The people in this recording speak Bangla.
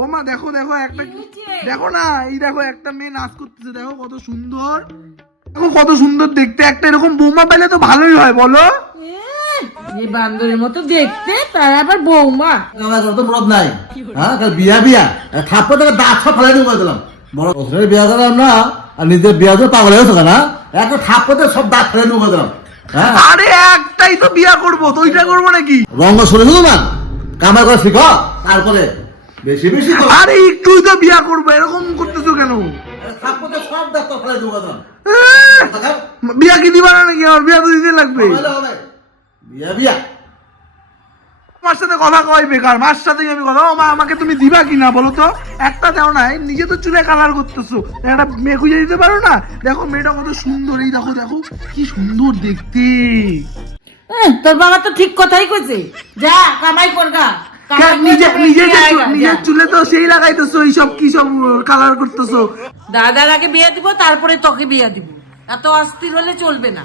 ও মা দেখো দেখো একটা দেখো না, এই দেখো একটা মেয়ে নাচ করতেছে, দেখো কত সুন্দর, দেখো কত সুন্দর দেখতে। একটা এরকম বৌমা পেলে তো ভালোই হয় বলো। এই বান্দরের মতো দেখতে, তার আবার বৌমা। আমার তো মরদ নাই, হ্যাঁ বিয়া বিয়া থাপ্পড় থেকে দাঁত সব ফেলাই দিয়ে দিলাম। বড় বছরের বিয়া করলাম না, আর নিজের বিয়া তো পাগল হয়েছে না, একটা থাপ্পড়ে সব দাঁত ফেলাই দিয়ে দিলাম। হ্যাঁ আরে একটাই তো বিয়া করবো, তো ওইটা করবো নাকি? রঙ শুনেছো না, কামাই করে শিখো, তারপরে বেশি বেশি আরে একটুই তো বিয়া করবো, এরকম করতেছো কেন? থাপ্পড়ে সব দাঁত ফেলাই দিয়ে দিলাম। বিয়া কি দিবা না নাকি? আমার বিয়া তো দিতে লাগবে। বিয়া বিয়া মার সাথে কথা কয় বেকার, মার সাথে আমি কথা। ও মা আমাকে তুমি দিবা কিনা বলো তো? একটা দাও না, নিজে তো চুলে কালার করতেছো, একটা মেয়ে খুঁজে দিতে পারো না? দেখো মেয়েটা কত সুন্দর, এই দেখো দেখো কি সুন্দর দেখতে। তোর বাবা তো ঠিক কথাই কইছে, যা কামাই করগা। নিজের চুলে তো সেই লাগাইতেছো, এইসব কি সব কালার করতেছো। দাদার আগে বিয়ে দিব, তারপরে তোকে বিয়ে দিব। এত অস্থির হলে চলবে না।